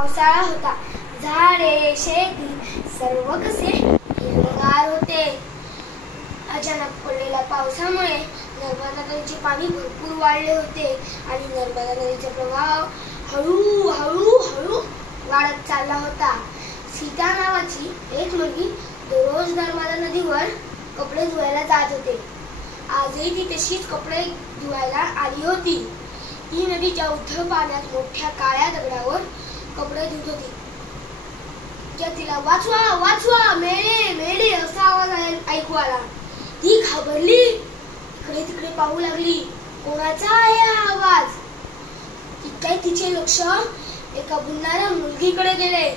पावसाळा होता. झाडे शेती सर्व कसे हिरवगार होते. अचानक पडलेल्या पावसामुळे नर्मदा नदीचे पाणी भरपूर वाढले होते आणि नर्मदा नदीचा प्रवाह हळूहळू वाढत चालला होता. सीता नावाची एक मुलगी दररोज नर्मदा नदीवर कपडे धुवायला जात होते. आजही ती तशीच कपडे धुवायला आली होती. ती नदीच्या उथळ पाण्यात मोठ्या काळ्या दगडावर कपडे धुत होती. तिला वाचवा वाचवा मेले मेले असा आवाज ऐकू आला. ती घाबरली, इकडे तिकडे पाहू लागली. कोणाचा आहे हा आवाज? तिथे तिचे लक्ष एका बुडणाऱ्या मुलगीकडे गेले.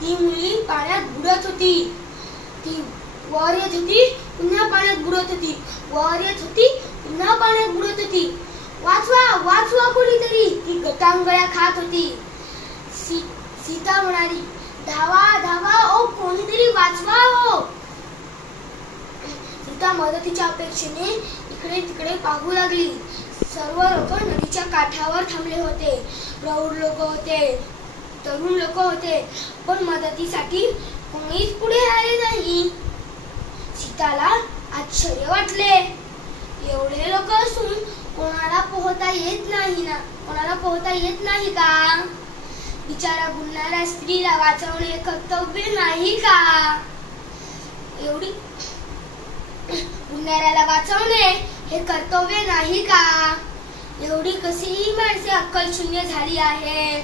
ती मुलगी पाण्यात बुडत होती. ती वर येत होती, पुन्हा पाण्यात बुडत होती, वर येत होती, पुन्हा पाण्यात बुडत होती. वाचवा वाचवा कोणीतरी, ती गटांगळ्या खात होती. सीता म्हणाली, धावा धावा ओ कोणीतरी वाचवा हो. सीता मदतीच्या अपेक्षेने इकडे तिकडे पाहू लागली. सर्व लोक नदीच्या काठावर थांबले होते. प्रौढ लोक होते, तरुण लोक होते, पण मदतीसाठी कोणीच पुढे आले नाही. सीताला आश्चर्य वाटले. एवढे लोक असून कोणाला पोहता येत नाही का? बिचारा बुडणाऱ्या स्त्रीला वाचवणे कर्तव्य नाही का? बुडणाऱ्याला वाचवणे हे कर्तव्य नाही का? एवढी कशी माणसे अक्कलशून्य झाली आहेत.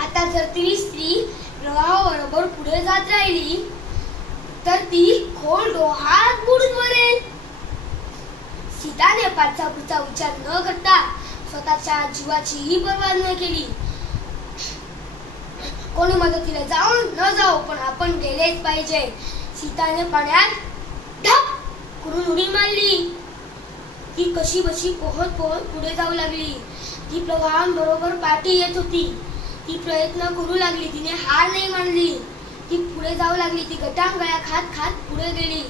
आता जर ती स्त्री प्रवाहाबरोबर पुढे जात राहिली तर ती खोल डोहात बुडून मरेल. सीताने पाठचा पुढचा विचार न करता स्वतःच्या जीवाचीही पर्वा न केली. कोणी मदतीला जाऊ न जाऊ पण आपण गेलेच पाहिजे. सीताने पाण्यात धप करून उडी मारली. ती कशी बशी पोहत पोहत पुढे जाऊ लागली. ती प्रवाहाबरोबर पाठी येत होती. ती प्रयत्न करू लागली. तिने हार नाही मानली. ती पुढे जाऊ लागली. ती गटांगळ्या खात खात पुढे गेली.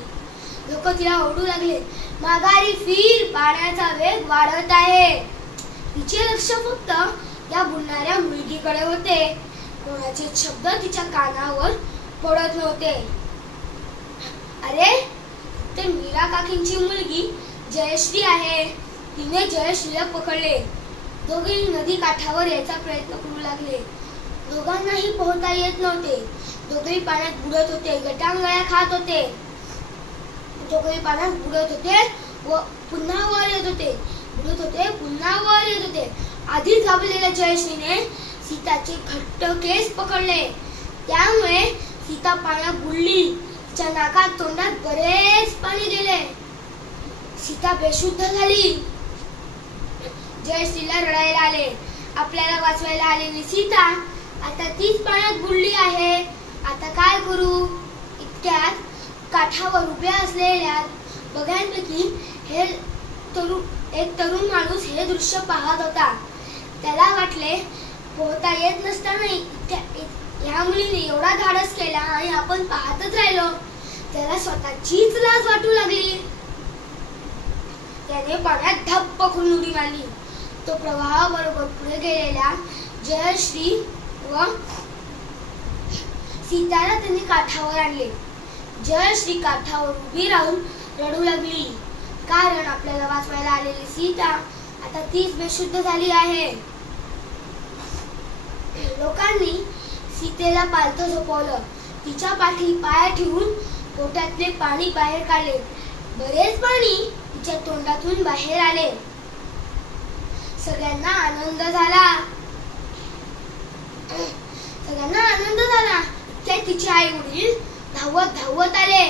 लोक तिला ओरडू लागले, माघारी फिर, पाण्याचा वेग वाढत आहे. तिचे लक्ष फक्त या बुडणाऱ्या मुलगीकडे होते. कोणाचे शब्द तिच्या कानावर पडत नव्हते. अरे, ते मीरा काकींची मुलगी जयश्री आहे. तिने जयश्रीला पकडले. दोघे नदी काठावर यायचा प्रयत्न करू लागले. दोघांनाही पोहता येत नव्हते. दोघेही पाण्यात बुडत होते, गटांगळ्या खात होते. दोघेही पाण्यात बुडत होते व पुन्हा वर येत होते, बुडत होते, पुन्हा वर येत होते. आधीच घाबरलेल्या जयश्रीने सीताचे घट्ट केस पकडले. त्यामुळे सीता पाण्यात बुडली. तिच्या नाकात तोंडात बरेच पाणी गेले. सीता बेशुद्ध झाली. जयश्रीला रडायला आले. आपल्याला वाचवायला आलेली सीता आता तीच पाण्यात बुडली आहे. आता काय करू? इतक्यात काठावर उभ्या असलेल्या बघ्यांपैकी एक तरुण माणूस हे दृश्य पाहत होता. त्याला वाटले, पोहता येत नसताना या मुलीने एवढा धाडस केला आणि आपण पाहतच राहिलो. त्याला स्वतःचीच लाज वाटू लागली. त्याने पाण्यात धप्प करून उडी मारली. तो प्रवाहाबरोबर पुढे गेलेल्या जयश्री व सीताला त्यांनी काठावर आणले. जयश्री काठावर उभी राहून रडू लागली. कारण आपल्याला वाचवायला आलेली सीता आता तीच बेशुद्ध झाली आहे. लोकांनी सीतेला पालथं झोपवलं. तिच्या पाठी पाय ठेवून पोटातले पाणी बाहेर काढले. बरेच पाणी तिच्या तोंडातून बाहेर आले. सगळ्यांना आनंद झाला. त्यात तिचे आई वडील धावत आले.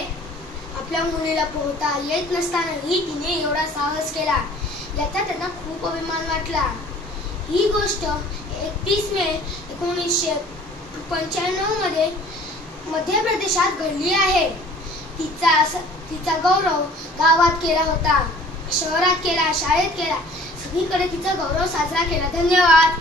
आपल्या मुलीला पोहता येत नसतानाही तिने एवढा साहस केला याचा त्यांना खूप अभिमान वाटला. ही गोष्ट 31 मे 1995 मध्ये मध्य प्रदेशात घडली आहे. तिचा गौरव गावात केला होता, शहरात केला, शाळेत केला, सगळीकडे तिचा गौरव साजरा केला. धन्यवाद.